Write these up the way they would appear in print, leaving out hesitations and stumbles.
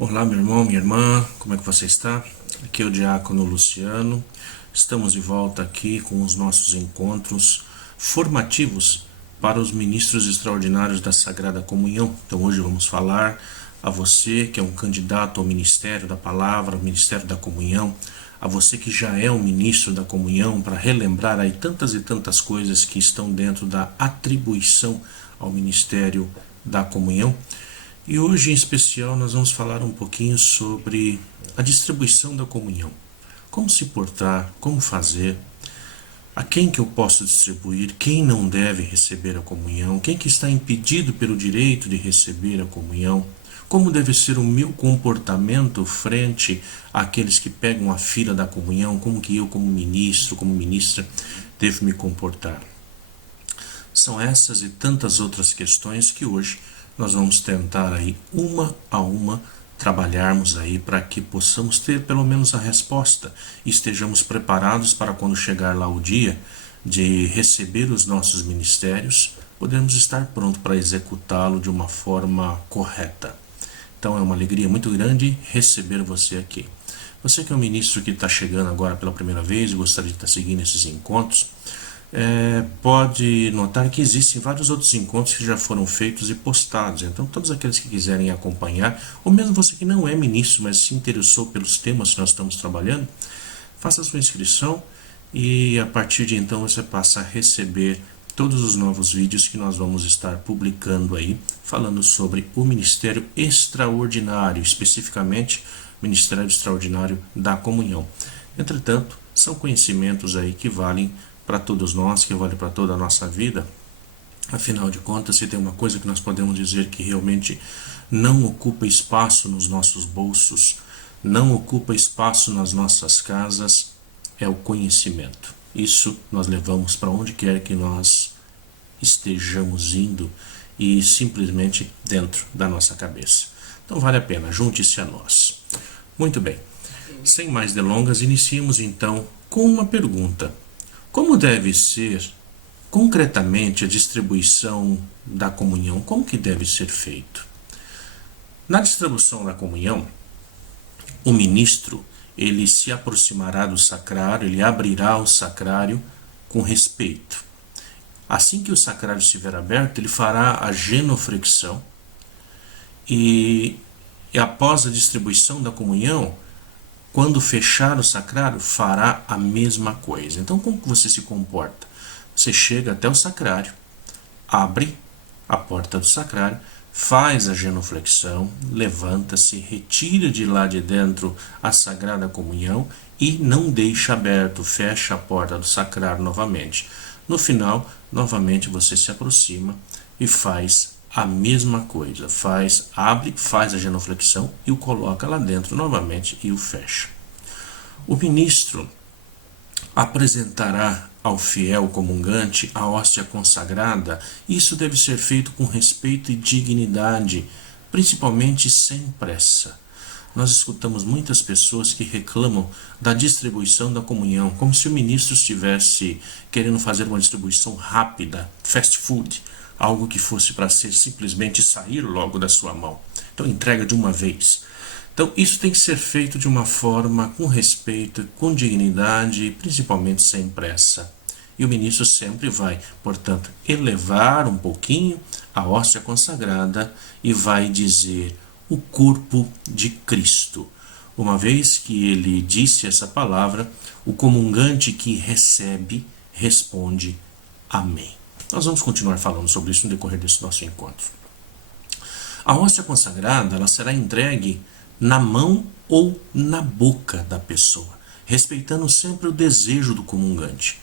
Olá, meu irmão, minha irmã, como é que você está? Aqui é o Diácono Luciano. Estamos de volta aqui com os nossos encontros formativos para os ministros extraordinários da Sagrada Comunhão. Então hoje vamos falar a você que é um candidato ao Ministério da Palavra, ao Ministério da Comunhão, a você que já é um ministro da Comunhão, para relembrar aí tantas e tantas coisas que estão dentro da atribuição ao Ministério da Comunhão. E hoje, em especial, nós vamos falar um pouquinho sobre a distribuição da comunhão. Como se portar, como fazer, a quem que eu posso distribuir, quem não deve receber a comunhão, quem que está impedido pelo direito de receber a comunhão, como deve ser o meu comportamento frente àqueles que pegam a fila da comunhão, como que eu, como ministro, como ministra, devo me comportar. São essas e tantas outras questões que hoje nós vamos tentar aí uma a uma trabalharmos aí para que possamos ter pelo menos a resposta e estejamos preparados para quando chegar lá o dia de receber os nossos ministérios, podermos estar pronto para executá-lo de uma forma correta. Então é uma alegria muito grande receber você aqui. Você que é um ministro que está chegando agora pela primeira vez e gostaria de estar seguindo esses encontros, pode notar que existem vários outros encontros que já foram feitos e postados. Então todos aqueles que quiserem acompanhar, ou mesmo você que não é ministro, mas se interessou pelos temas que nós estamos trabalhando, faça a sua inscrição e a partir de então você passa a receber todos os novos vídeos que nós vamos estar publicando aí, falando sobre o Ministério Extraordinário, especificamente o Ministério Extraordinário da Comunhão. Entretanto, são conhecimentos aí que valem para todos nós, que vale para toda a nossa vida. Afinal de contas, se tem uma coisa que nós podemos dizer que realmente não ocupa espaço nos nossos bolsos, não ocupa espaço nas nossas casas, é o conhecimento. Isso nós levamos para onde quer que nós estejamos indo e simplesmente dentro da nossa cabeça. Então vale a pena, junte-se a nós. Muito bem, sem mais delongas, iniciemos então com uma pergunta. Como deve ser concretamente a distribuição da comunhão? Como que deve ser feito? Na distribuição da comunhão, o ministro ele se aproximará do sacrário, ele abrirá o sacrário com respeito. Assim que o sacrário estiver aberto, ele fará a genuflexão e após a distribuição da comunhão, quando fechar o sacrário, fará a mesma coisa. Então, como você se comporta? Você chega até o sacrário, abre a porta do sacrário, faz a genuflexão, levanta-se, retira de lá de dentro a Sagrada Comunhão e não deixa aberto, fecha a porta do sacrário novamente. No final, novamente você se aproxima e faz a mesma coisa, abre, faz a genuflexão e o coloca lá dentro novamente e o fecha. O ministro apresentará ao fiel comungante a hóstia consagrada. Isso deve ser feito com respeito e dignidade, principalmente sem pressa. Nós escutamos muitas pessoas que reclamam da distribuição da comunhão, como se o ministro estivesse querendo fazer uma distribuição rápida, fast food, algo que fosse para ser simplesmente sair logo da sua mão. Então entrega de uma vez. Então isso tem que ser feito de uma forma com respeito, com dignidade e principalmente sem pressa. E o ministro sempre vai, portanto, elevar um pouquinho a hóstia consagrada e vai dizer o corpo de Cristo. Uma vez que ele disse essa palavra, o comungante que recebe responde amém. Nós vamos continuar falando sobre isso no decorrer desse nosso encontro. A hóstia consagrada ela será entregue na mão ou na boca da pessoa, respeitando sempre o desejo do comungante.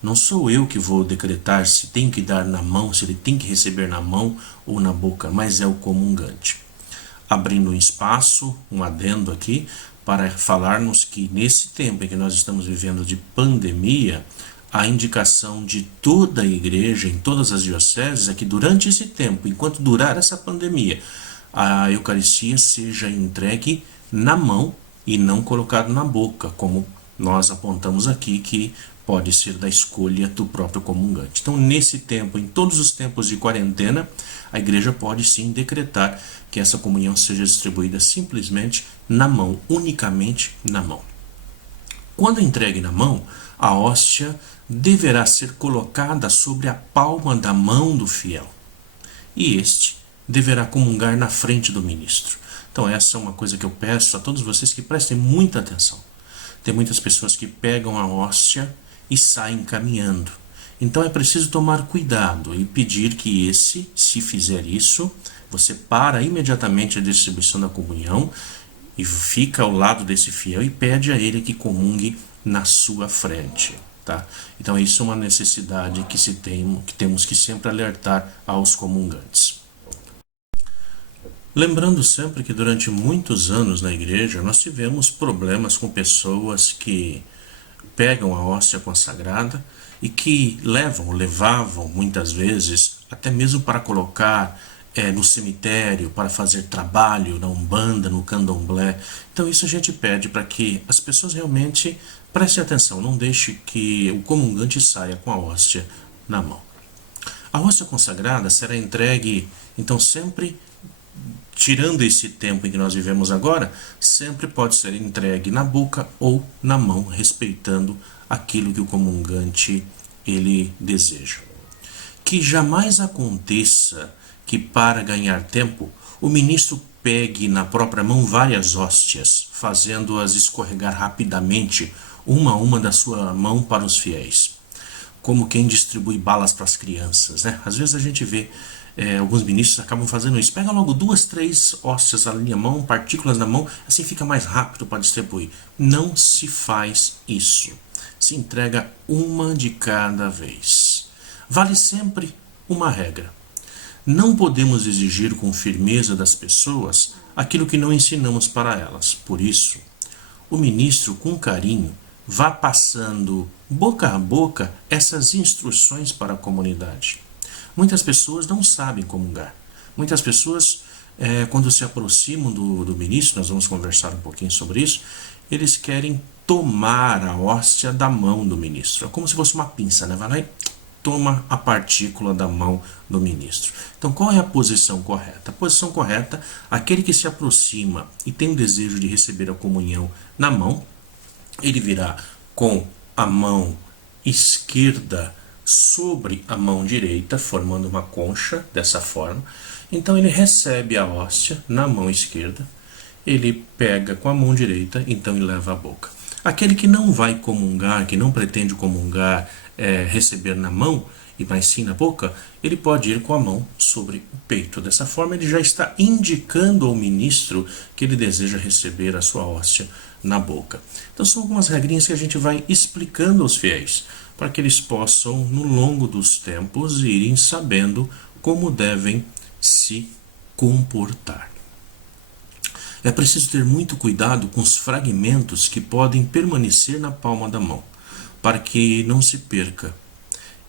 Não sou eu que vou decretar se tem que dar na mão, se ele tem que receber na mão ou na boca, mas é o comungante. Abrindo um espaço, um adendo aqui, para falarmos que nesse tempo em que nós estamos vivendo de pandemia, a indicação de toda a igreja, em todas as dioceses, é que durante esse tempo, enquanto durar essa pandemia, a Eucaristia seja entregue na mão e não colocado na boca, como nós apontamos aqui que pode ser da escolha do próprio comungante. Então, nesse tempo, em todos os tempos de quarentena, a igreja pode sim decretar que essa comunhão seja distribuída simplesmente na mão, unicamente na mão. Quando entregue na mão, a hóstia deverá ser colocada sobre a palma da mão do fiel, e este deverá comungar na frente do ministro. Então essa é uma coisa que eu peço a todos vocês que prestem muita atenção. Tem muitas pessoas que pegam a hóstia e saem caminhando. Então é preciso tomar cuidado e pedir que se fizer isso, você para imediatamente a distribuição da comunhão e fica ao lado desse fiel e pede a ele que comungue na sua frente. Tá? Então isso é uma necessidade que temos que sempre alertar aos comungantes. Lembrando sempre que durante muitos anos na igreja nós tivemos problemas com pessoas que pegam a hóstia consagrada e que levavam muitas vezes até mesmo para colocar no cemitério, para fazer trabalho na Umbanda, no Candomblé. Então isso a gente pede para que as pessoas realmente prestem atenção, não deixe que o comungante saia com a hóstia na mão. A hóstia consagrada será entregue, então sempre, tirando esse tempo em que nós vivemos agora, sempre pode ser entregue na boca ou na mão, respeitando aquilo que o comungante ele deseja. Que jamais aconteça que, para ganhar tempo, o ministro pegue na própria mão várias hóstias, fazendo-as escorregar rapidamente, uma a uma da sua mão para os fiéis, como quem distribui balas para as crianças, né? Às vezes a gente vê alguns ministros acabam fazendo isso, pega logo 2, 3 hóstias ali na mão, partículas na mão, assim fica mais rápido para distribuir. Não se faz isso. Se entrega uma de cada vez. Vale sempre uma regra. Não podemos exigir com firmeza das pessoas aquilo que não ensinamos para elas. Por isso, o ministro, com carinho, vá passando boca a boca essas instruções para a comunidade. Muitas pessoas não sabem comungar. Muitas pessoas, quando se aproximam do ministro, nós vamos conversar um pouquinho sobre isso, eles querem tomar a hóstia da mão do ministro. É como se fosse uma pinça, né? Vai lá e toma a partícula da mão do ministro. Então, qual é a posição correta? A posição correta, aquele que se aproxima e tem o desejo de receber a comunhão na mão, ele virá com a mão esquerda sobre a mão direita, formando uma concha, dessa forma. Então, ele recebe a hóstia na mão esquerda, ele pega com a mão direita, então ele leva à boca. Aquele que não vai comungar, que não pretende comungar, receber na mão, e mas sim na boca, ele pode ir com a mão sobre o peito. Dessa forma, ele já está indicando ao ministro que ele deseja receber a sua hóstia na boca. Então, são algumas regrinhas que a gente vai explicando aos fiéis, para que eles possam, no longo dos tempos, irem sabendo como devem se comportar. É preciso ter muito cuidado com os fragmentos que podem permanecer na palma da mão, para que não se perca,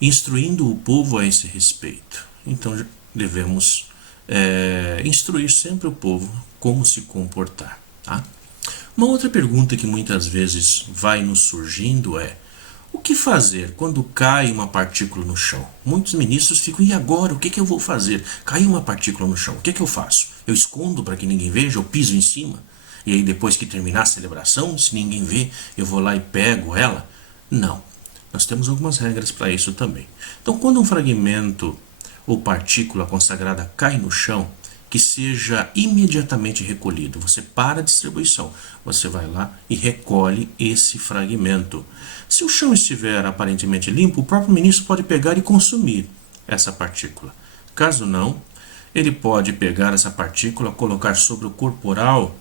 instruindo o povo a esse respeito. Então devemos instruir sempre o povo como se comportar. Tá? Uma outra pergunta que muitas vezes vai nos surgindo é: o que fazer quando cai uma partícula no chão? Muitos ministros ficam: e agora? O que eu vou fazer? Caiu uma partícula no chão, o que eu faço? Eu escondo para que ninguém veja? Eu piso em cima? E aí depois que terminar a celebração, se ninguém vê, eu vou lá e pego ela? Não. Nós temos algumas regras para isso também. Então, quando um fragmento ou partícula consagrada cai no chão, que seja imediatamente recolhido. Você para a distribuição, você vai lá e recolhe esse fragmento. Se o chão estiver aparentemente limpo, o próprio ministro pode pegar e consumir essa partícula. Caso não, ele pode pegar essa partícula, colocar sobre o corporal,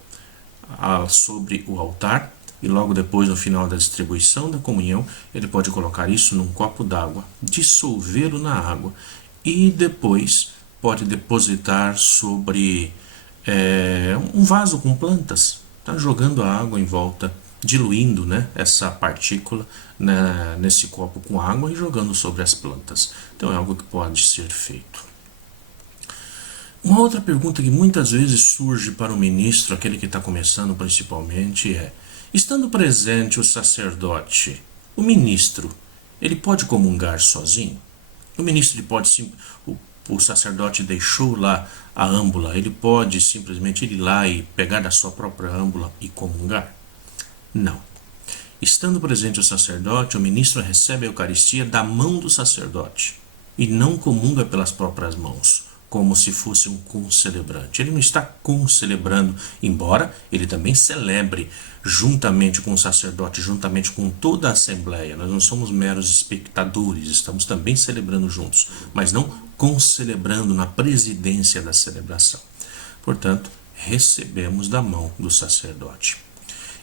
sobre o altar, e logo depois, no final da distribuição da comunhão, ele pode colocar isso num copo d'água, dissolvê-lo na água e depois pode depositar sobre um vaso com plantas, tá? Jogando a água em volta, diluindo, né, essa partícula nesse copo com água e jogando sobre as plantas. Então é algo que pode ser feito. Uma outra pergunta que muitas vezes surge para o ministro, aquele que está começando principalmente, é: estando presente o sacerdote, o ministro ele pode comungar sozinho? O ministro ele pode sim, o sacerdote deixou lá a âmbula, ele pode simplesmente ir lá e pegar da sua própria âmbula e comungar? Não. Estando presente o sacerdote, o ministro recebe a Eucaristia da mão do sacerdote e não comunga pelas próprias mãos, como se fosse um concelebrante. Ele não está concelebrando, embora ele também celebre juntamente com o sacerdote, juntamente com toda a Assembleia. Nós não somos meros espectadores, estamos também celebrando juntos, mas não concelebrando na presidência da celebração. Portanto, recebemos da mão do sacerdote.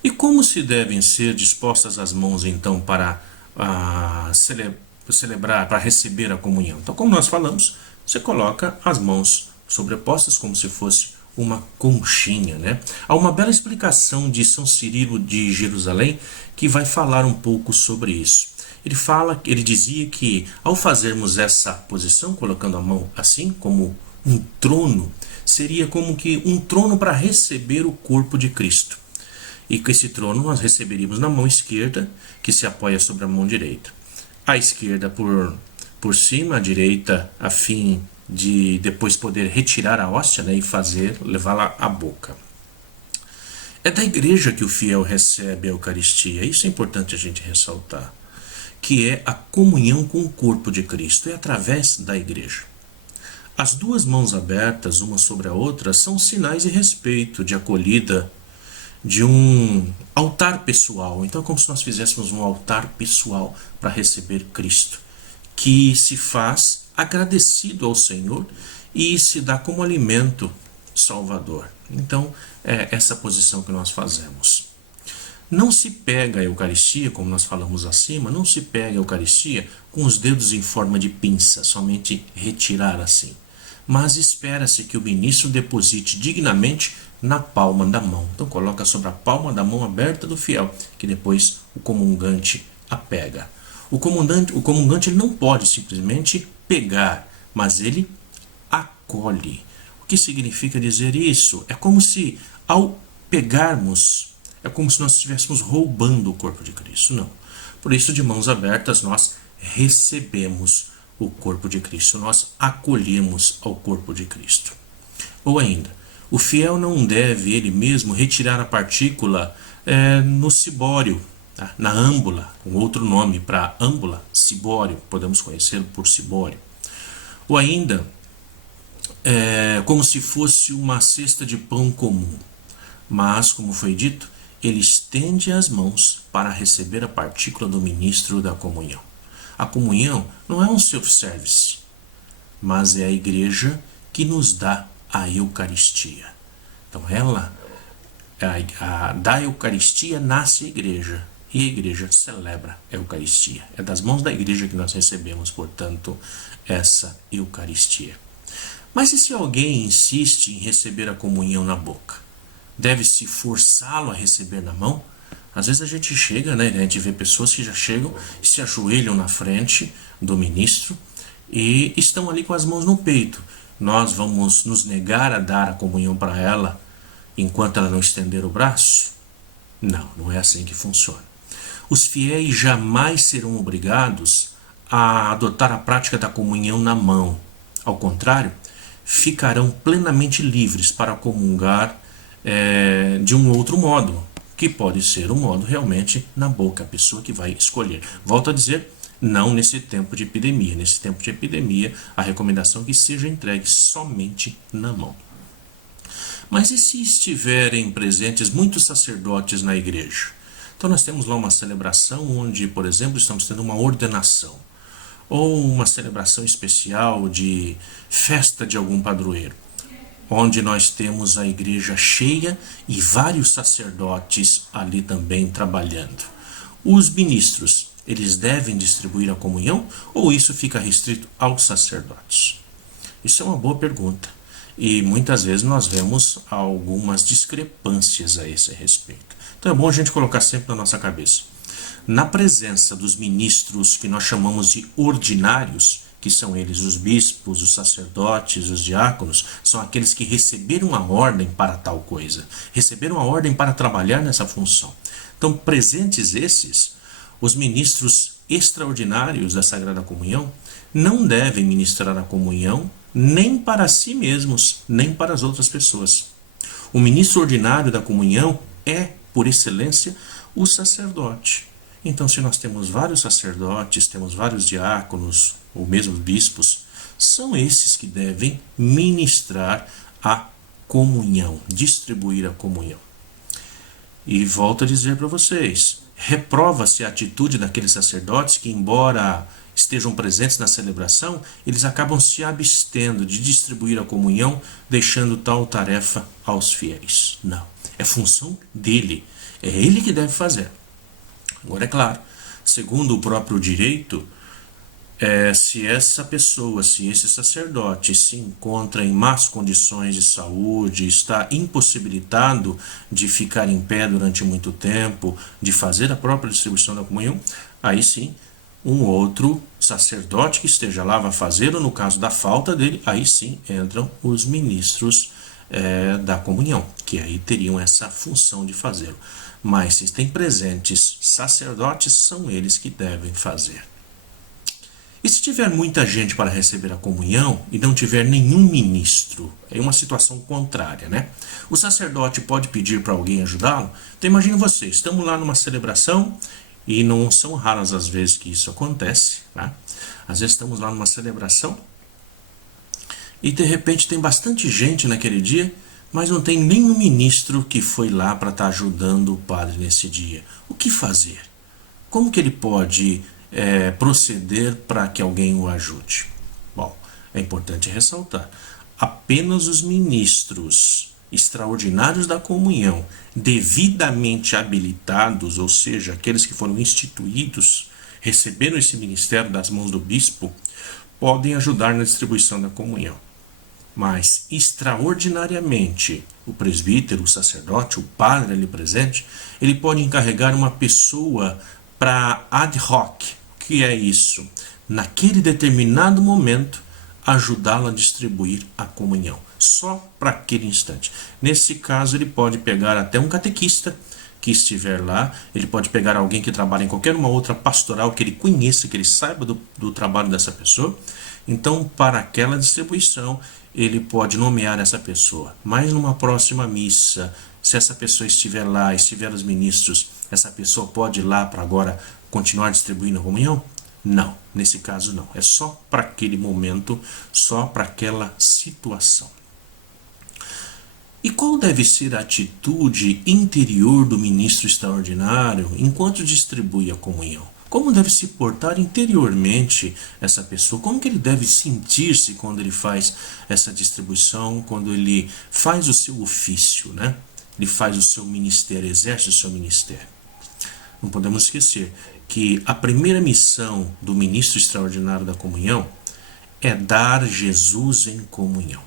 E como se devem ser dispostas as mãos, então, para celebrar, para receber a comunhão? Então, como nós falamos, você coloca as mãos sobrepostas como se fosse uma conchinha, né? Há uma bela explicação de São Cirilo de Jerusalém que vai falar um pouco sobre isso. Ele dizia que ao fazermos essa posição, colocando a mão assim, como um trono, seria como que um trono para receber o corpo de Cristo. E com esse trono nós receberíamos na mão esquerda, que se apoia sobre a mão direita. A esquerda por cima, a direita a fim de depois poder retirar a hóstia, né, e levá-la à boca. É da igreja que o fiel recebe a Eucaristia, isso é importante a gente ressaltar, que é a comunhão com o corpo de Cristo, é através da igreja. As duas mãos abertas, uma sobre a outra, são sinais de respeito, de acolhida, de um altar pessoal. Então é como se nós fizéssemos um altar pessoal para receber Cristo, que se faz agradecido ao Senhor e se dá como alimento salvador. Então é essa posição que nós fazemos. Não se pega a Eucaristia, como nós falamos acima, não se pega a Eucaristia com os dedos em forma de pinça, somente retirar assim. Mas espera-se que o ministro deposite dignamente na palma da mão. Então coloca sobre a palma da mão aberta do fiel, que depois o comungante a pega. O comungante ele não pode simplesmente pegar, mas ele acolhe. O que significa dizer isso? É como se ao pegarmos, é como se nós estivéssemos roubando o corpo de Cristo. Não. Por isso, de mãos abertas, nós recebemos o corpo de Cristo, nós acolhemos ao corpo de Cristo. Ou ainda, o fiel não deve ele mesmo retirar a partícula no cibório, tá? Na âmbula, um outro nome para âmbula, cibório, podemos conhecê-lo por cibório. Ou ainda, como se fosse uma cesta de pão comum. Mas, como foi dito, ele estende as mãos para receber a partícula do ministro da comunhão. A comunhão não é um self-service, mas é a igreja que nos dá a Eucaristia. Então, da Eucaristia nasce a igreja, e a igreja celebra a Eucaristia. É das mãos da igreja que nós recebemos, portanto, essa Eucaristia. Mas e se alguém insiste em receber a comunhão na boca? Deve-se forçá-lo a receber na mão? Às vezes a gente chega, né, a gente vê pessoas que já chegam e se ajoelham na frente do ministro e estão ali com as mãos no peito. Nós vamos nos negar a dar a comunhão para ela enquanto ela não estender o braço? Não, não é assim que funciona. Os fiéis jamais serão obrigados a adotar a prática da comunhão na mão. Ao contrário, ficarão plenamente livres para comungar de um outro modo, que pode ser um modo realmente na boca, a pessoa que vai escolher. Volto a dizer, não nesse tempo de epidemia. Nesse tempo de epidemia, a recomendação é que seja entregue somente na mão. Mas e se estiverem presentes muitos sacerdotes na igreja? Então nós temos lá uma celebração onde, por exemplo, estamos tendo uma ordenação, ou uma celebração especial de festa de algum padroeiro, onde nós temos a igreja cheia e vários sacerdotes ali também trabalhando. Os ministros, eles devem distribuir a comunhão ou isso fica restrito aos sacerdotes? Isso é uma boa pergunta e muitas vezes nós vemos algumas discrepâncias a esse respeito. Então é bom a gente colocar sempre na nossa cabeça. Na presença dos ministros que nós chamamos de ordinários, que são eles os bispos, os sacerdotes, os diáconos, são aqueles que receberam a ordem para tal coisa, receberam a ordem para trabalhar nessa função. Então, presentes esses, os ministros extraordinários da Sagrada Comunhão não devem ministrar a comunhão nem para si mesmos, nem para as outras pessoas. O ministro ordinário da comunhão é, por excelência, o sacerdote. Então, se nós temos vários sacerdotes, temos vários diáconos, ou mesmo bispos, são esses que devem ministrar a comunhão, distribuir a comunhão. E volto a dizer para vocês, reprova-se a atitude daqueles sacerdotes que, embora estejam presentes na celebração, eles acabam se abstendo de distribuir a comunhão, deixando tal tarefa aos fiéis. Não, é função dele, é ele que deve fazer. Agora, é claro, segundo o próprio direito, se essa pessoa, se esse sacerdote se encontra em más condições de saúde, está impossibilitado de ficar em pé durante muito tempo, de fazer a própria distribuição da comunhão, aí sim, um outro sacerdote que esteja lá vai fazer, ou no caso da falta dele, aí sim entram os ministros da comunhão, que aí teriam essa função de fazê-lo. Mas se tem presentes sacerdotes, são eles que devem fazer. E se tiver muita gente para receber a comunhão e não tiver nenhum ministro, é uma situação contrária, né? O sacerdote pode pedir para alguém ajudá-lo? Então imagine você, estamos lá numa celebração, e não são raras as vezes que isso acontece, né? Às vezes estamos lá numa celebração e de repente tem bastante gente naquele dia, mas não tem nenhum ministro que foi lá para estar ajudando o padre nesse dia. O que fazer? Como que ele pode proceder para que alguém o ajude? Bom, é importante ressaltar, apenas os ministros extraordinários da comunhão, devidamente habilitados, ou seja, aqueles que foram instituídos, receberam esse ministério das mãos do bispo, podem ajudar na distribuição da comunhão. Mas, extraordinariamente, o presbítero, o sacerdote, o padre ali presente, ele pode encarregar uma pessoa para ad hoc. O que é isso? Naquele determinado momento, ajudá-lo a distribuir a comunhão. Só para aquele instante. Nesse caso, ele pode pegar até um catequista que estiver lá, ele pode pegar alguém que trabalha em qualquer uma outra pastoral que ele conheça, que ele saiba do trabalho dessa pessoa. Então, para aquela distribuição, ele pode nomear essa pessoa. Mas numa próxima missa, se essa pessoa estiver lá, estiver os ministros, essa pessoa pode ir lá para agora continuar distribuindo a comunhão? Não, nesse caso não. É só para aquele momento, só para aquela situação. E qual deve ser a atitude interior do ministro extraordinário enquanto distribui a comunhão? Como deve se portar interiormente essa pessoa? Como que ele deve sentir-se quando ele faz essa distribuição, quando ele faz o seu ofício, né? Ele faz o seu ministério, exerce o seu ministério. Não podemos esquecer que a primeira missão do ministro extraordinário da comunhão é dar Jesus em comunhão.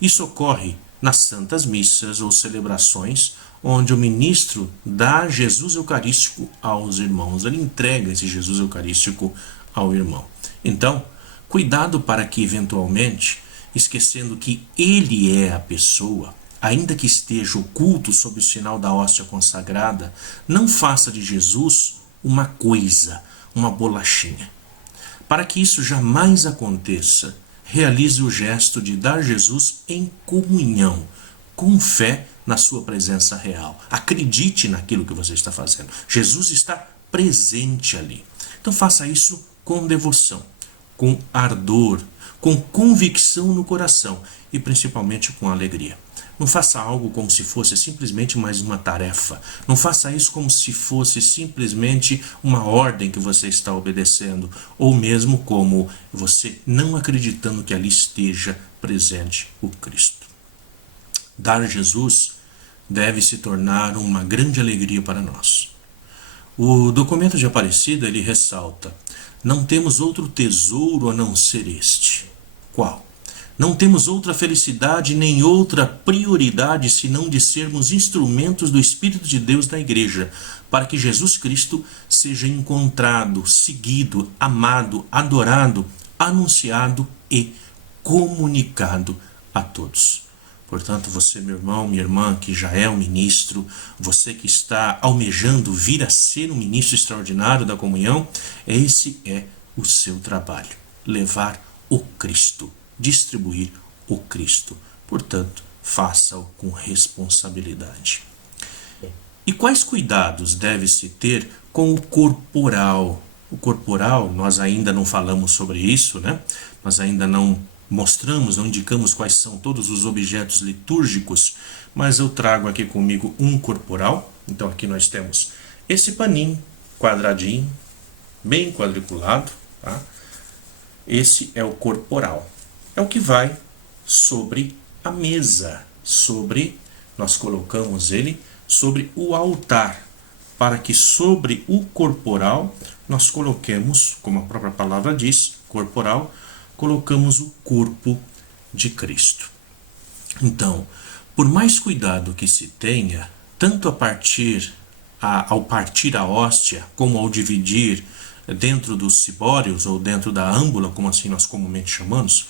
Isso ocorre nas santas missas ou celebrações, onde o ministro dá Jesus eucarístico aos irmãos. Ele entrega esse Jesus eucarístico ao irmão. Então, cuidado para que eventualmente, esquecendo que ele é a pessoa, ainda que esteja oculto sob o sinal da hóstia consagrada, não faça de Jesus uma coisa, uma bolachinha. Para que isso jamais aconteça, realize o gesto de dar Jesus em comunhão, com fé na sua presença real. Acredite naquilo que você está fazendo. Jesus está presente ali. Então faça isso com devoção, com ardor, com convicção no coração e principalmente com alegria. Não faça algo como se fosse simplesmente mais uma tarefa. Não faça isso como se fosse simplesmente uma ordem que você está obedecendo, ou mesmo como você não acreditando que ali esteja presente o Cristo. Dar Jesus deve se tornar uma grande alegria para nós. O documento de Aparecida, ele ressalta: não temos outro tesouro a não ser este. Qual? Não temos outra felicidade nem outra prioridade senão de sermos instrumentos do Espírito de Deus na Igreja, para que Jesus Cristo seja encontrado, seguido, amado, adorado, anunciado e comunicado a todos. Portanto, você, meu irmão, minha irmã, que já é um ministro, você que está almejando vir a ser um ministro extraordinário da comunhão, esse é o seu trabalho, levar o Cristo, distribuir o Cristo. Portanto, faça-o com responsabilidade. E quais cuidados deve-se ter com o corporal? O corporal, nós ainda não falamos sobre isso, né? Nós ainda não mostramos, não indicamos quais são todos os objetos litúrgicos, mas eu trago aqui comigo um corporal. Então aqui nós temos esse paninho quadradinho, bem quadriculado, tá? Esse é o corporal. É o que vai sobre a mesa, nós colocamos ele sobre o altar, para que sobre o corporal nós coloquemos, como a própria palavra diz, corporal, colocamos o corpo de Cristo. Então, por mais cuidado que se tenha, tanto ao partir a hóstia, como ao dividir dentro dos cibórios ou dentro da âmbula, como assim nós comumente chamamos,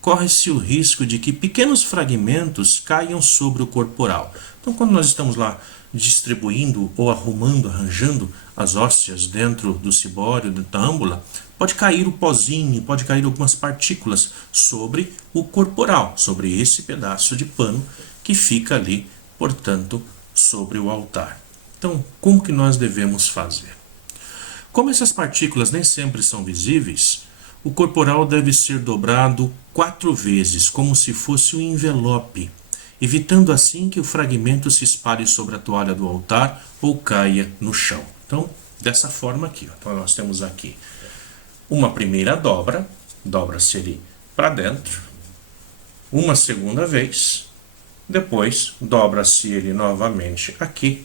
corre-se o risco de que pequenos fragmentos caiam sobre o corporal. Então, quando nós estamos lá distribuindo ou arranjando as hóstias dentro do cibório, dentro da âmbula, pode cair o pozinho, pode cair algumas partículas sobre o corporal, sobre esse pedaço de pano que fica ali, portanto, sobre o altar. Então, como que nós devemos fazer? Como essas partículas nem sempre são visíveis, o corporal deve ser dobrado 4 vezes, como se fosse um envelope, evitando assim que o fragmento se espalhe sobre a toalha do altar ou caia no chão. Então, dessa forma aqui. Então, nós temos aqui uma primeira dobra, dobra-se ele para dentro, uma segunda vez, depois dobra-se ele novamente aqui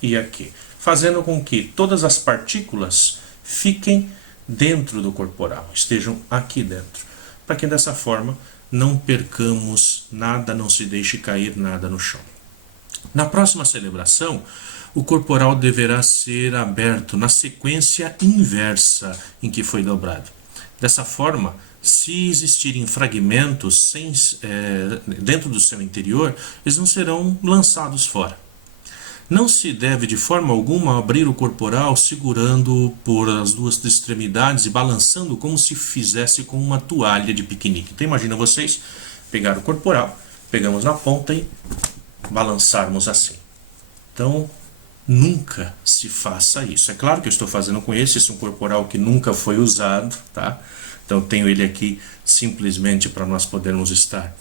e aqui, fazendo com que todas as partículas fiquem dentro do corporal, estejam aqui dentro, para que dessa forma não percamos nada, não se deixe cair nada no chão. Na próxima celebração, o corporal deverá ser aberto na sequência inversa em que foi dobrado. Dessa forma, se existirem fragmentos dentro do seu interior, eles não serão lançados fora. Não se deve de forma alguma abrir o corporal segurando por as duas extremidades e balançando como se fizesse com uma toalha de piquenique. Então imagina vocês pegar o corporal, pegamos na ponta e balançarmos assim. Então nunca se faça isso. É claro que eu estou fazendo com esse é um corporal que nunca foi usado, tá? Então tenho ele aqui simplesmente para nós podermos estar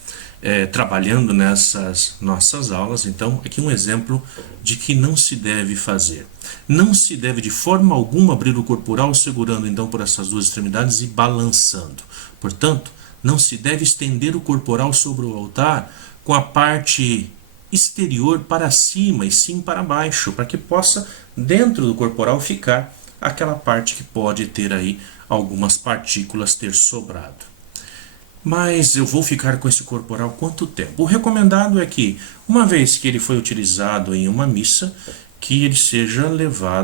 trabalhando nessas nossas aulas. Então aqui um exemplo de que não se deve fazer. Não se deve de forma alguma abrir o corporal segurando então por essas duas extremidades e balançando. Portanto, não se deve estender o corporal sobre o altar com a parte exterior para cima e sim para baixo, para que possa dentro do corporal ficar aquela parte que pode ter aí algumas partículas ter sobrado. Mas eu vou ficar com esse corporal quanto tempo? O recomendado é que, uma vez que ele foi utilizado em uma missa, que ele seja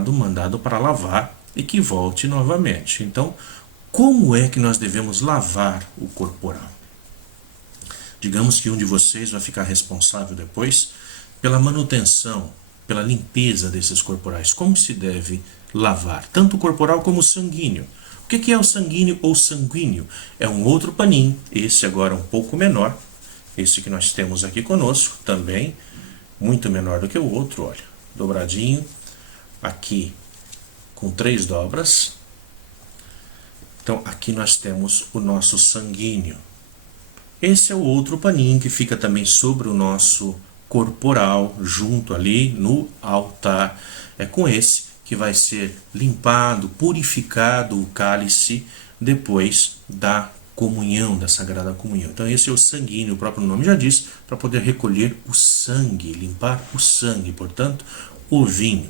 mandado para lavar e que volte novamente. Então, como é que nós devemos lavar o corporal? Digamos que um de vocês vai ficar responsável depois pela manutenção, pela limpeza desses corporais. Como se deve lavar? Tanto o corporal como o sanguíneo. O que é o sanguíneo ou sanguíneo? É um outro paninho, esse agora um pouco menor, esse que nós temos aqui conosco, também muito menor do que o outro, olha, dobradinho, aqui com 3 dobras. Então aqui nós temos o nosso sanguíneo. Esse é o outro paninho que fica também sobre o nosso corporal, junto ali no altar. É com esse que vai ser limpado, purificado o cálice depois da comunhão, da Sagrada Comunhão. Então esse é o sanguíneo, o próprio nome já diz, para poder recolher o sangue, limpar o sangue, portanto, o vinho.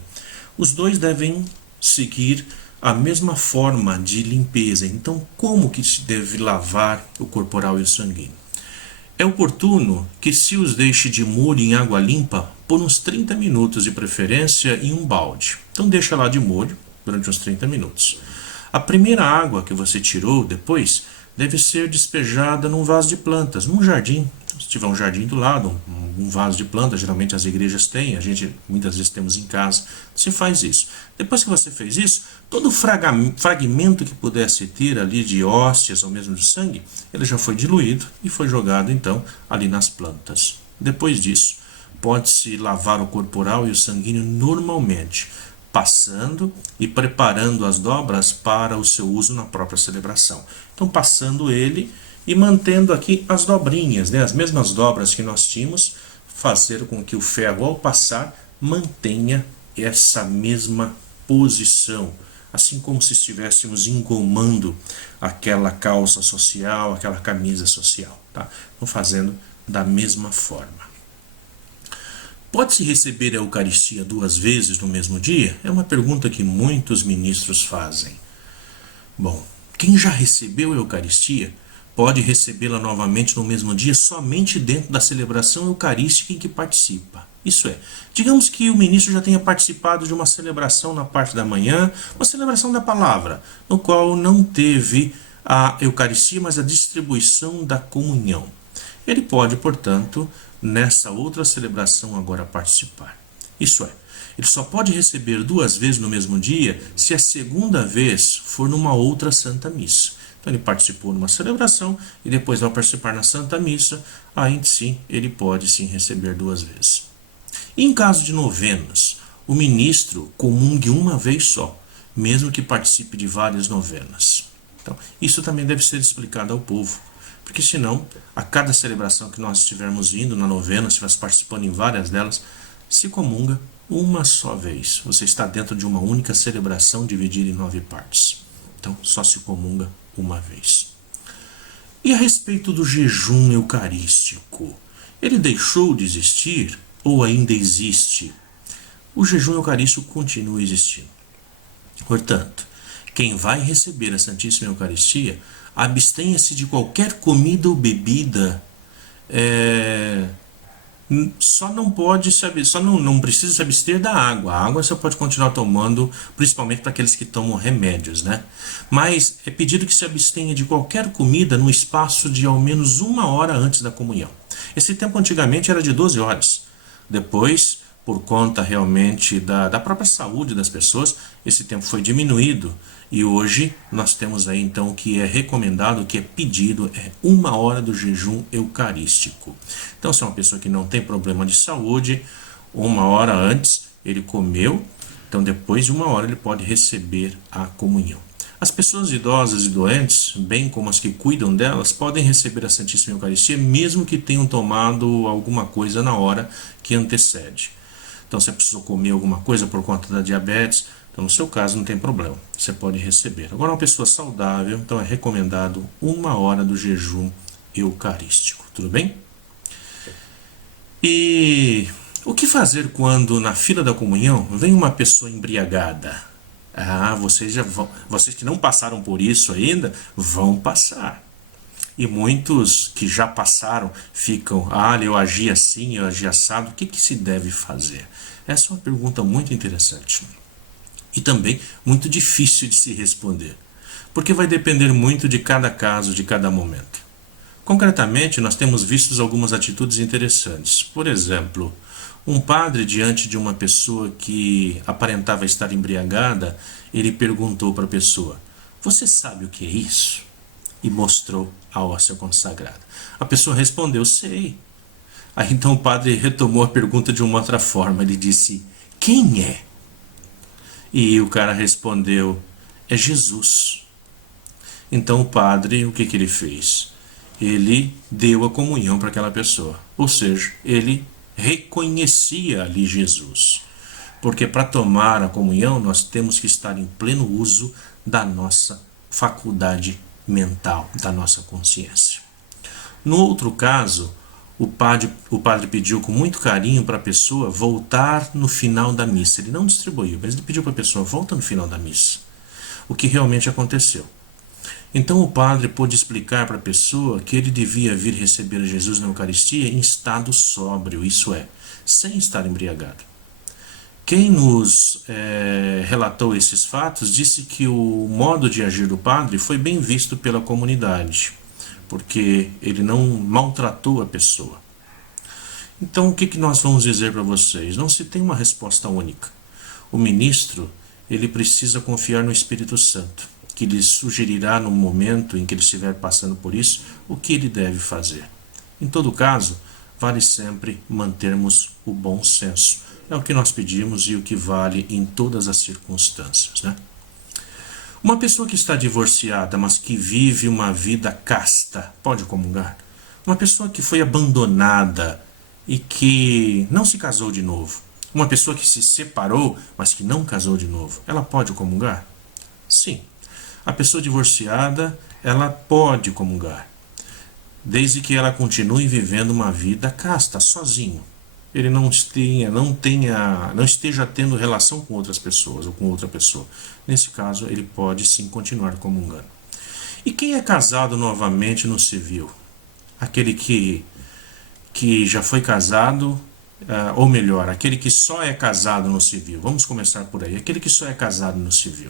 Os dois devem seguir a mesma forma de limpeza. Então, como que se deve lavar o corporal e o sanguíneo? É oportuno que se os deixe de molho em água limpa por uns 30 minutos, de preferência em um balde. Então deixa lá de molho durante uns 30 minutos. A primeira água que você tirou depois deve ser despejada num vaso de plantas, num jardim. se tiver um jardim do lado, um vaso de planta, geralmente as igrejas têm, a gente muitas vezes temos em casa, você faz isso. Depois que você fez isso, todo fragmento que pudesse ter ali de hóstias ou mesmo de sangue, ele já foi diluído e foi jogado então ali nas plantas. Depois disso, pode-se lavar o corporal e o sanguíneo normalmente, passando e preparando as dobras para o seu uso na própria celebração. Então, passando ele e mantendo aqui as dobrinhas, né? As mesmas dobras que nós tínhamos, fazer com que o ferro, ao passar, mantenha essa mesma posição, assim como se estivéssemos engomando aquela calça social, aquela camisa social, tá? Então, fazendo da mesma forma. Pode-se receber a Eucaristia 2 vezes no mesmo dia? É uma pergunta que muitos ministros fazem. Bom, quem já recebeu a Eucaristia pode recebê-la novamente no mesmo dia somente dentro da celebração eucarística em que participa. Isso é, digamos que o ministro já tenha participado de uma celebração na parte da manhã, uma celebração da palavra, no qual não teve a Eucaristia, mas a distribuição da comunhão. Ele pode, portanto, nessa outra celebração agora participar. Isso é, ele só pode receber 2 vezes no mesmo dia se a segunda vez for numa outra Santa Missa. Então ele participou numa celebração e depois vai participar na Santa Missa, aí sim ele pode sim receber 2 vezes. E em caso de novenas, o ministro comungue uma vez só, mesmo que participe de várias novenas. Então, isso também deve ser explicado ao povo. Porque senão, a cada celebração que nós estivermos indo na novena, se estivermos participando em várias delas, se comunga uma só vez. Você está dentro de uma única celebração dividida em 9 partes. Então, só se comunga uma vez. E a respeito do jejum eucarístico, ele deixou de existir ou ainda existe? O jejum eucarístico continua existindo. Portanto, quem vai receber a Santíssima Eucaristia, abstenha-se de qualquer comida ou bebida. Só não pode não precisa se abster da água. A água você pode continuar tomando, principalmente para aqueles que tomam remédios, né? Mas é pedido que se abstenha de qualquer comida no espaço de ao menos 1 hora antes da comunhão. Esse tempo antigamente era de 12 horas. Depois, por conta realmente da própria saúde das pessoas, esse tempo foi diminuído. E hoje nós temos aí então o que é recomendado, o que é pedido, é 1 hora do jejum eucarístico. Então, se é uma pessoa que não tem problema de saúde, 1 hora antes ele comeu, então depois de 1 hora ele pode receber a comunhão. As pessoas idosas e doentes, bem como as que cuidam delas, podem receber a Santíssima Eucaristia mesmo que tenham tomado alguma coisa na hora que antecede. Então, se a pessoa comer alguma coisa por conta da diabetes, então no seu caso não tem problema, você pode receber. Agora, uma pessoa saudável, então é recomendado 1 hora do jejum eucarístico, tudo bem? E o que fazer quando na fila da comunhão vem uma pessoa embriagada? Vocês que não passaram por isso ainda, vão passar. E muitos que já passaram ficam, eu agi assim, eu agi assado, o que se deve fazer? Essa é uma pergunta muito interessante. E também muito difícil de se responder, porque vai depender muito de cada caso, de cada momento. Concretamente, nós temos visto algumas atitudes interessantes. Por exemplo, um padre, diante de uma pessoa que aparentava estar embriagada, ele perguntou para a pessoa: "Você sabe o que é isso?" E mostrou a hóstia consagrada. A pessoa respondeu: "Sei." Aí então o padre retomou a pergunta de uma outra forma. Ele disse: "Quem é?" E o cara respondeu: "É Jesus." Então o padre, o que ele fez? Ele deu a comunhão para aquela pessoa. Ou seja, ele reconhecia ali Jesus. Porque para tomar a comunhão nós temos que estar em pleno uso da nossa faculdade mental, da nossa consciência. No outro caso, o padre pediu com muito carinho para a pessoa voltar no final da missa. Ele não distribuiu, mas ele pediu para a pessoa: "Volta no final da missa." O que realmente aconteceu. Então o padre pôde explicar para a pessoa que ele devia vir receber Jesus na Eucaristia em estado sóbrio, isso é, sem estar embriagado. Quem nos relatou esses fatos disse que o modo de agir do padre foi bem visto pela comunidade, porque ele não maltratou a pessoa. Então, o que nós vamos dizer para vocês? Não se tem uma resposta única. O ministro, ele precisa confiar no Espírito Santo, que lhe sugerirá no momento em que ele estiver passando por isso, o que ele deve fazer. Em todo caso, vale sempre mantermos o bom senso. É o que nós pedimos e o que vale em todas as circunstâncias, né? Uma pessoa que está divorciada, mas que vive uma vida casta, pode comungar? Uma pessoa que foi abandonada e que não se casou de novo. Uma pessoa que se separou, mas que não casou de novo. Ela pode comungar? Sim. A pessoa divorciada, ela pode comungar, desde que ela continue vivendo uma vida casta, sozinho. Ele não esteja tendo relação com outras pessoas ou com outra pessoa. Nesse caso, ele pode sim continuar comungando. E quem é casado novamente no civil? Aquele que já foi casado, ou melhor, aquele que só é casado no civil. Vamos começar por aí. Aquele que só é casado no civil,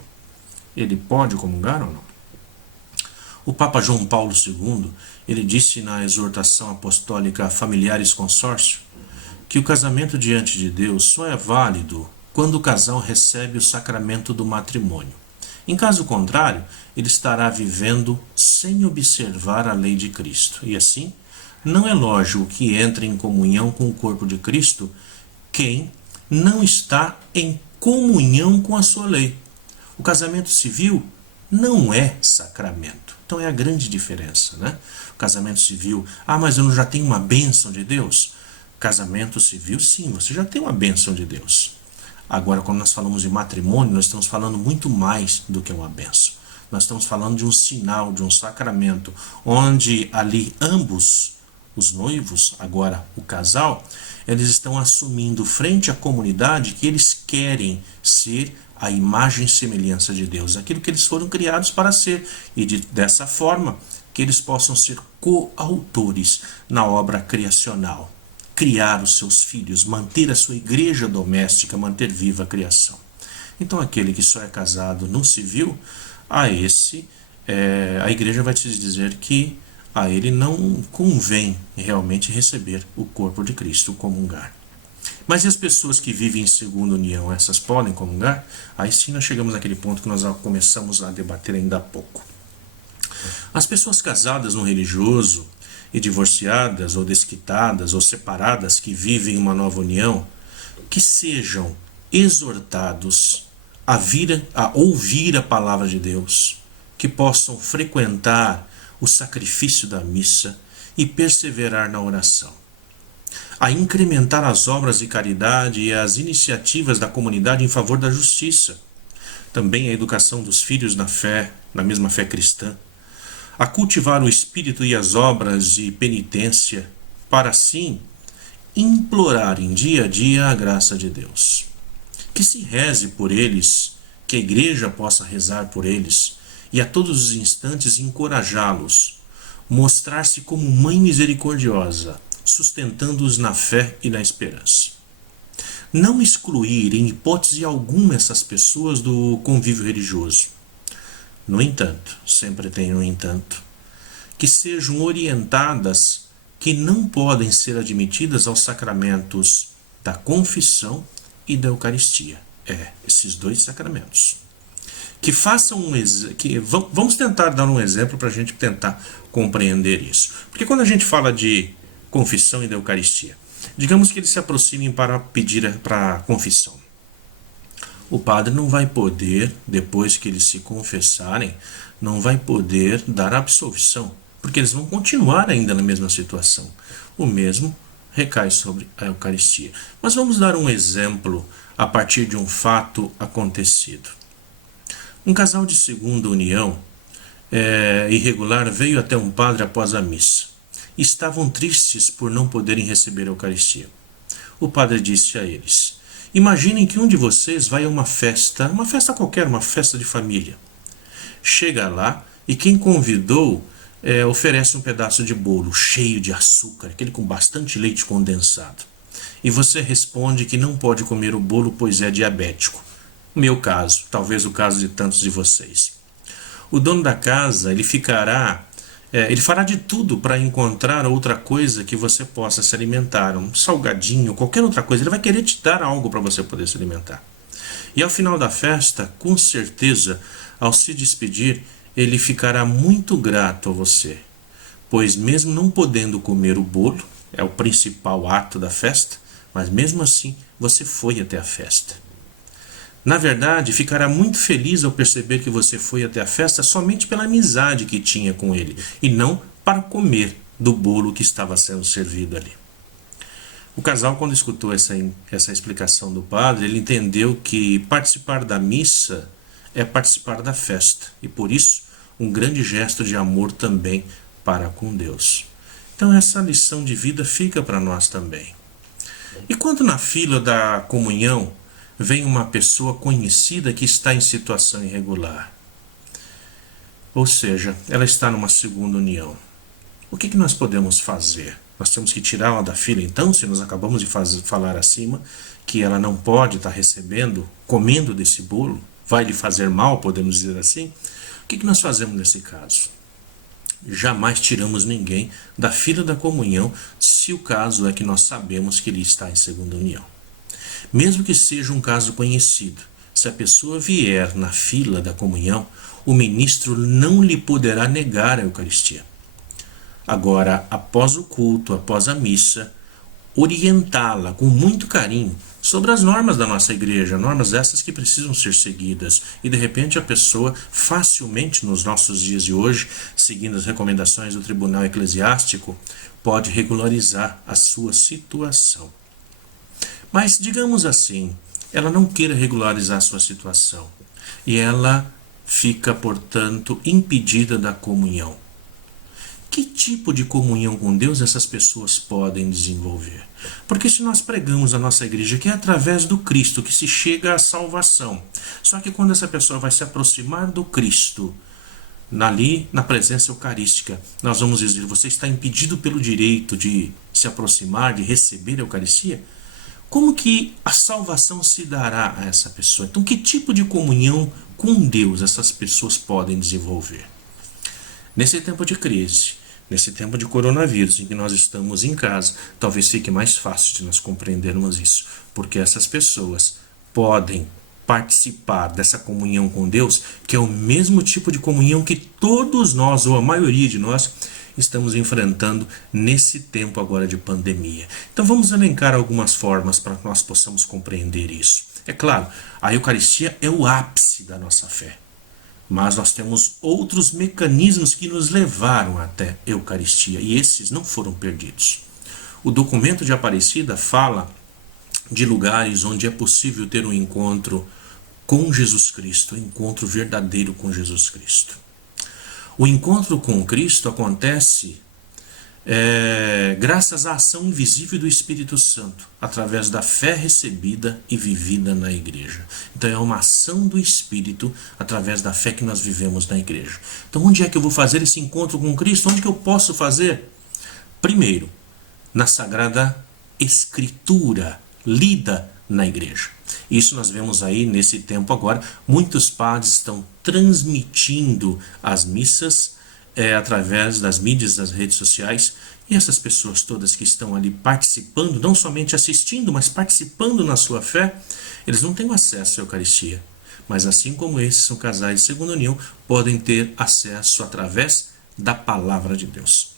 ele pode comungar ou não? O Papa João Paulo II, ele disse na exortação apostólica Familiares Consórcio, que o casamento diante de Deus só é válido quando o casal recebe o sacramento do matrimônio. Em caso contrário, ele estará vivendo sem observar a lei de Cristo. E assim, não é lógico que entre em comunhão com o corpo de Cristo quem não está em comunhão com a sua lei. O casamento civil não é sacramento. Então é a grande diferença, né? O casamento civil, mas eu já tenho uma bênção de Deus. Casamento civil, sim, você já tem uma bênção de Deus. Agora, quando nós falamos de matrimônio, nós estamos falando muito mais do que uma bênção. Nós estamos falando de um sinal, de um sacramento, onde ali ambos, os noivos, agora o casal, eles estão assumindo frente à comunidade que eles querem ser a imagem e semelhança de Deus, aquilo que eles foram criados para ser, e dessa forma que eles possam ser coautores na obra criacional. Criar os seus filhos, manter a sua igreja doméstica, manter viva a criação. Então, aquele que só é casado no civil, a igreja vai te dizer que a ele não convém realmente receber o corpo de Cristo, comungar. Mas e as pessoas que vivem em segunda união, essas podem comungar? Aí sim nós chegamos naquele ponto que nós começamos a debater ainda há pouco. As pessoas casadas no religioso, e divorciadas, ou desquitadas, ou separadas, que vivem uma nova união, que sejam exortados a ouvir a palavra de Deus, que possam frequentar o sacrifício da missa e perseverar na oração, a incrementar as obras de caridade e as iniciativas da comunidade em favor da justiça, também a educação dos filhos na fé, na mesma fé cristã, a cultivar o espírito e as obras de penitência, para assim implorarem dia a dia a graça de Deus. Que se reze por eles, que a igreja possa rezar por eles, e a todos os instantes encorajá-los, mostrar-se como mãe misericordiosa, sustentando-os na fé e na esperança. Não excluir em hipótese alguma essas pessoas do convívio religioso. No entanto, sempre tem no entanto, que sejam orientadas que não podem ser admitidas aos sacramentos da confissão e da Eucaristia. Esses dois sacramentos. Que façam vamos tentar dar um exemplo para a gente tentar compreender isso. Porque quando a gente fala de confissão e da Eucaristia, digamos que eles se aproximem para pedir para a confissão. O padre não vai poder, depois que eles se confessarem, não vai poder dar absolvição, porque eles vão continuar ainda na mesma situação. O mesmo recai sobre a Eucaristia. Mas vamos dar um exemplo a partir de um fato acontecido. Um casal de segunda união irregular veio até um padre após a missa. Estavam tristes por não poderem receber a Eucaristia. O padre disse a eles: imaginem que um de vocês vai a uma festa qualquer, uma festa de família. Chega lá e quem convidou oferece um pedaço de bolo cheio de açúcar, aquele com bastante leite condensado. E você responde que não pode comer o bolo pois é diabético. O meu caso, talvez o caso de tantos de vocês. O dono da casa, ele ficará Ele fará de tudo para encontrar outra coisa que você possa se alimentar, um salgadinho, qualquer outra coisa. Ele vai querer te dar algo para você poder se alimentar. E ao final da festa, com certeza, ao se despedir, ele ficará muito grato a você, pois mesmo não podendo comer o bolo, é o principal ato da festa, mas mesmo assim você foi até a festa. Na verdade, ficará muito feliz ao perceber que você foi até a festa somente pela amizade que tinha com ele, e não para comer do bolo que estava sendo servido ali. O casal, quando escutou essa explicação do padre, ele entendeu que participar da missa é participar da festa, e por isso um grande gesto de amor também para com Deus. Então essa lição de vida fica para nós também. E quando na fila da comunhão vem uma pessoa conhecida que está em situação irregular, ou seja, ela está numa segunda união, o que nós podemos fazer? Nós temos que tirá-la da fila então, se nós acabamos de falar acima, que ela não pode estar recebendo, comendo desse bolo, vai lhe fazer mal, podemos dizer assim. O que nós fazemos nesse caso? Jamais tiramos ninguém da fila da comunhão, se o caso é que nós sabemos que ele está em segunda união. Mesmo que seja um caso conhecido, se a pessoa vier na fila da comunhão, o ministro não lhe poderá negar a Eucaristia. Agora, após o culto, após a missa, orientá-la com muito carinho sobre as normas da nossa igreja, normas essas que precisam ser seguidas. E de repente a pessoa facilmente nos nossos dias de hoje, seguindo as recomendações do Tribunal Eclesiástico, pode regularizar a sua situação. Mas, digamos assim, ela não queira regularizar a sua situação e ela fica, portanto, impedida da comunhão. Que tipo de comunhão com Deus essas pessoas podem desenvolver? Porque se nós pregamos a nossa igreja que é através do Cristo que se chega à salvação, só que quando essa pessoa vai se aproximar do Cristo, ali na presença eucarística, nós vamos dizer, você está impedido pelo direito de se aproximar, de receber a Eucaristia? Como que a salvação se dará a essa pessoa? Então, que tipo de comunhão com Deus essas pessoas podem desenvolver? Nesse tempo de crise, nesse tempo de coronavírus, em que nós estamos em casa, talvez fique mais fácil de nós compreendermos isso, porque essas pessoas podem participar dessa comunhão com Deus, que é o mesmo tipo de comunhão que todos nós, ou a maioria de nós, estamos enfrentando nesse tempo agora de pandemia. Então vamos elencar algumas formas para que nós possamos compreender isso. É claro, a Eucaristia é o ápice da nossa fé, mas nós temos outros mecanismos que nos levaram até a Eucaristia, e esses não foram perdidos. O documento de Aparecida fala de lugares onde é possível ter um encontro com Jesus Cristo, um encontro verdadeiro com Jesus Cristo. O encontro com Cristo acontece graças à ação invisível do Espírito Santo, através da fé recebida e vivida na igreja. Então é uma ação do Espírito através da fé que nós vivemos na igreja. Então onde é que eu vou fazer esse encontro com Cristo? Onde que eu posso fazer? Primeiro, na Sagrada Escritura, lida na igreja. Isso nós vemos aí nesse tempo agora, muitos padres estão transmitindo as missas através das mídias, das redes sociais, e essas pessoas todas que estão ali participando, não somente assistindo, mas participando na sua fé, eles não têm acesso à Eucaristia. Mas assim como esses são casais de segunda união, podem ter acesso através da Palavra de Deus.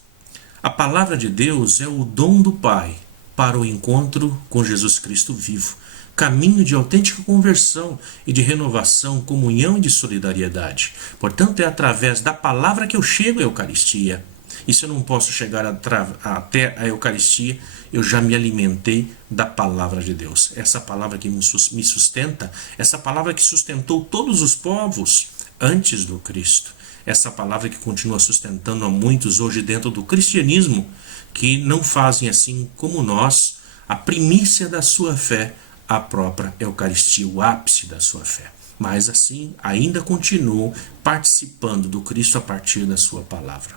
A Palavra de Deus é o dom do Pai para o encontro com Jesus Cristo vivo, caminho de autêntica conversão e de renovação, comunhão e de solidariedade. Portanto, é através da palavra que eu chego à Eucaristia. E se eu não posso chegar até a Eucaristia, eu já me alimentei da palavra de Deus. Essa palavra que me sustenta, essa palavra que sustentou todos os povos antes do Cristo. Essa palavra que continua sustentando a muitos hoje dentro do cristianismo, que não fazem assim como nós, a primícia da sua fé, a própria Eucaristia, o ápice da sua fé. Mas assim, ainda continuam participando do Cristo a partir da sua palavra.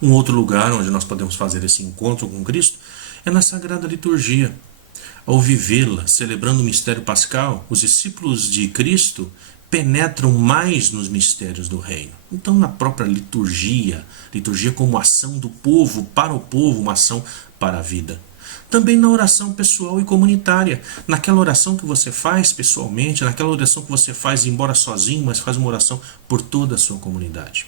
Um outro lugar onde nós podemos fazer esse encontro com Cristo é na Sagrada Liturgia. Ao vivê-la, celebrando o mistério pascal, os discípulos de Cristo penetram mais nos mistérios do reino. Então, na própria liturgia como ação do povo, para o povo, uma ação para a vida. Também na oração pessoal e comunitária, naquela oração que você faz pessoalmente, naquela oração que você faz, embora sozinho, mas faz uma oração por toda a sua comunidade.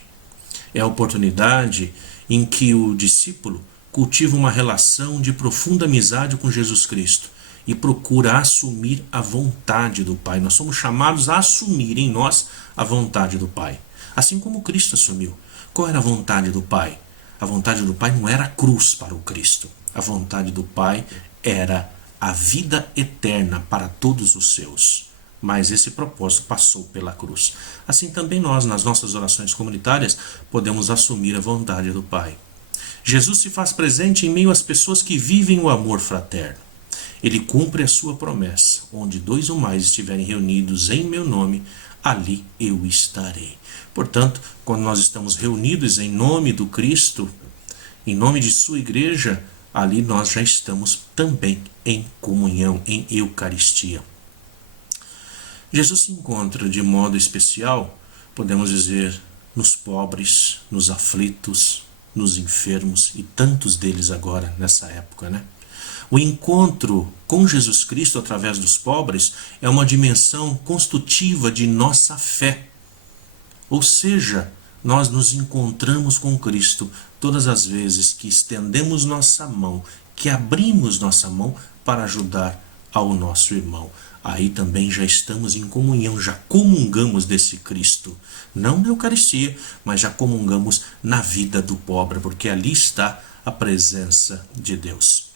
É a oportunidade em que o discípulo cultiva uma relação de profunda amizade com Jesus Cristo e procura assumir a vontade do Pai. Nós somos chamados a assumir em nós a vontade do Pai, assim como Cristo assumiu. Qual era a vontade do Pai? A vontade do Pai não era a cruz para o Cristo. A vontade do Pai era a vida eterna para todos os seus. Mas esse propósito passou pela cruz. Assim também nós, nas nossas orações comunitárias, podemos assumir a vontade do Pai. Jesus se faz presente em meio às pessoas que vivem o amor fraterno. Ele cumpre a sua promessa: onde 2 ou mais estiverem reunidos em meu nome, ali eu estarei. Portanto, quando nós estamos reunidos em nome do Cristo, em nome de sua igreja, ali nós já estamos também em comunhão, em Eucaristia. Jesus se encontra de modo especial, podemos dizer, nos pobres, nos aflitos, nos enfermos, e tantos deles agora nessa época, né? O encontro com Jesus Cristo através dos pobres é uma dimensão constitutiva de nossa fé. Ou seja, nós nos encontramos com Cristo todas as vezes que estendemos nossa mão, que abrimos nossa mão para ajudar ao nosso irmão. Aí também já estamos em comunhão, já comungamos desse Cristo. Não na Eucaristia, mas já comungamos na vida do pobre, porque ali está a presença de Deus.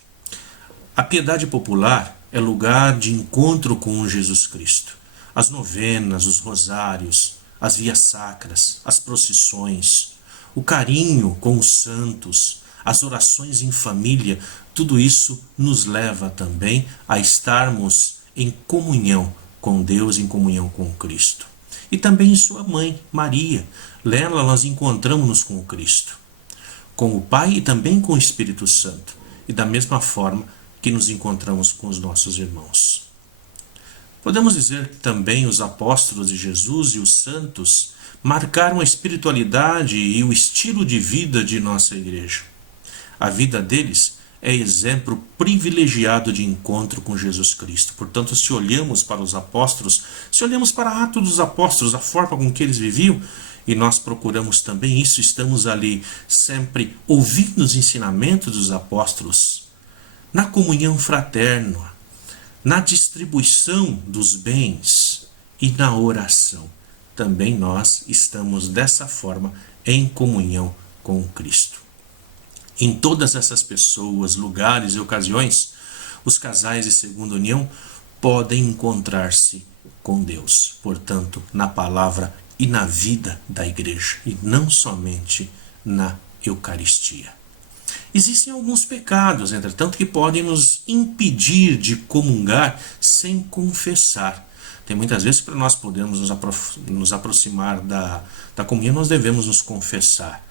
A piedade popular é lugar de encontro com Jesus Cristo. As novenas, os rosários, as vias sacras, as procissões, o carinho com os santos, as orações em família, tudo isso nos leva também a estarmos em comunhão com Deus, em comunhão com Cristo. E também em sua mãe, Maria. Nela nós encontramos-nos com o Cristo, com o Pai e também com o Espírito Santo. E da mesma forma que nos encontramos com os nossos irmãos. Podemos dizer que também os apóstolos de Jesus e os santos marcaram a espiritualidade e o estilo de vida de nossa igreja. A vida deles é exemplo privilegiado de encontro com Jesus Cristo. Portanto, se olhamos para os apóstolos, se olhamos para Atos dos Apóstolos, a forma com que eles viviam, e nós procuramos também isso, estamos ali sempre ouvindo os ensinamentos dos apóstolos, na comunhão fraterna, na distribuição dos bens e na oração. Também nós estamos dessa forma em comunhão com Cristo. Em todas essas pessoas, lugares e ocasiões, os casais de segunda união podem encontrar-se com Deus. Portanto, na palavra e na vida da igreja, e não somente na Eucaristia. Existem alguns pecados, entretanto, que podem nos impedir de comungar sem confessar. Tem muitas vezes que para nós podermos nos aproximar da comunhão, nós devemos nos confessar,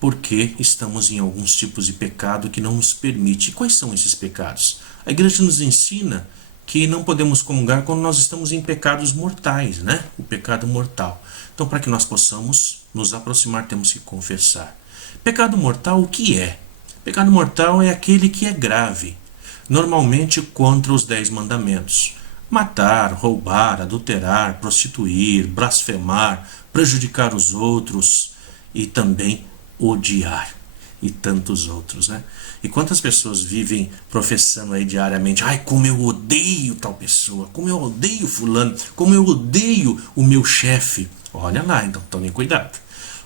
porque estamos em alguns tipos de pecado que não nos permite. E quais são esses pecados? A igreja nos ensina que não podemos comungar quando nós estamos em pecados mortais, né? O pecado mortal. Então, para que nós possamos nos aproximar, temos que confessar. Pecado mortal, o que é? Pecado mortal é aquele que é grave, normalmente contra os 10 mandamentos. Matar, roubar, adulterar, prostituir, blasfemar, prejudicar os outros e também odiar. E tantos outros, né? E quantas pessoas vivem professando aí diariamente: ai, como eu odeio tal pessoa, como eu odeio fulano, como eu odeio o meu chefe. Olha lá, então tome cuidado.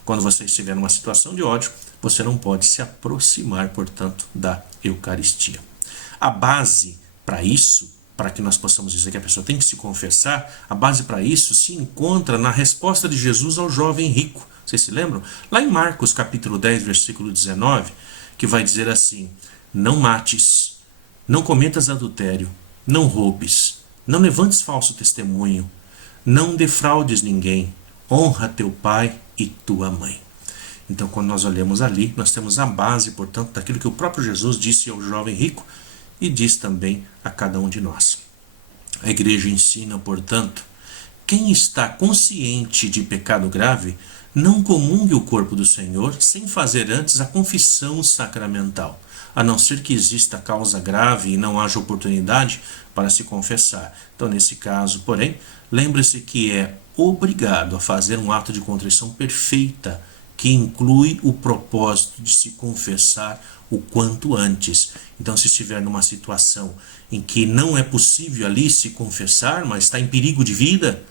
Quando você estiver numa situação de ódio, você não pode se aproximar, portanto, da Eucaristia. A base para isso, para que nós possamos dizer que a pessoa tem que se confessar, a base para isso se encontra na resposta de Jesus ao jovem rico. Vocês se lembram? Lá em Marcos capítulo 10, versículo 19, que vai dizer assim: não mates, não cometas adultério, não roubes, não levantes falso testemunho, não defraudes ninguém, honra teu pai e tua mãe. Então, quando nós olhamos ali, nós temos a base, portanto, daquilo que o próprio Jesus disse ao jovem rico e diz também a cada um de nós. A igreja ensina, portanto, quem está consciente de pecado grave, não comungue o corpo do Senhor sem fazer antes a confissão sacramental, a não ser que exista causa grave e não haja oportunidade para se confessar. Então, nesse caso, porém, lembre-se que é obrigado a fazer um ato de contrição perfeita, que inclui o propósito de se confessar o quanto antes. Então, se estiver numa situação em que não é possível ali se confessar, mas está em perigo de vida,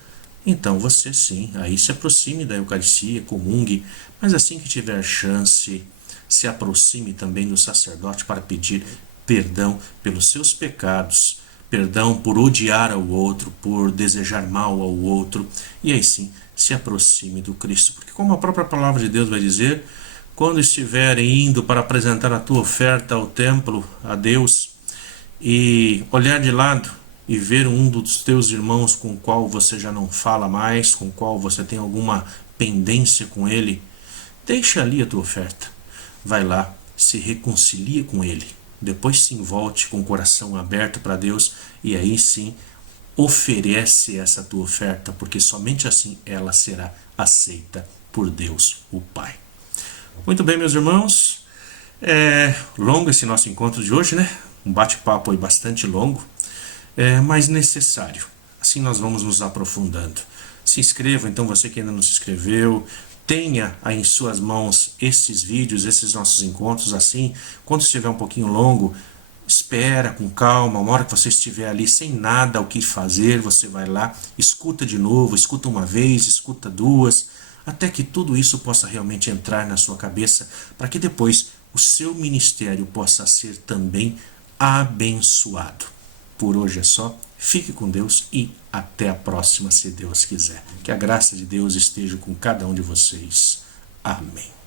então você sim, aí se aproxime da Eucaristia, comungue, mas assim que tiver chance, se aproxime também do sacerdote para pedir perdão pelos seus pecados, perdão por odiar ao outro, por desejar mal ao outro, e aí sim se aproxime do Cristo, porque como a própria palavra de Deus vai dizer, quando estiverem indo para apresentar a tua oferta ao templo, a Deus, e olhar de lado e ver um dos teus irmãos com o qual você já não fala mais, com o qual você tem alguma pendência com ele, deixa ali a tua oferta. Vai lá, se reconcilia com ele. Depois sim volte com o coração aberto para Deus e aí sim oferece essa tua oferta, porque somente assim ela será aceita por Deus, o Pai. Muito bem, meus irmãos. Longo esse nosso encontro de hoje, né? Um bate-papo aí bastante longo, mas necessário. Assim nós vamos nos aprofundando. Se inscreva, então, você que ainda não se inscreveu. Tenha aí em suas mãos esses vídeos, esses nossos encontros, assim, quando estiver um pouquinho longo, espera com calma, uma hora que você estiver ali sem nada o que fazer, você vai lá, escuta de novo, escuta uma vez, escuta duas, até que tudo isso possa realmente entrar na sua cabeça, para que depois o seu ministério possa ser também abençoado. Por hoje é só, fique com Deus e até a próxima, se Deus quiser. Que a graça de Deus esteja com cada um de vocês. Amém.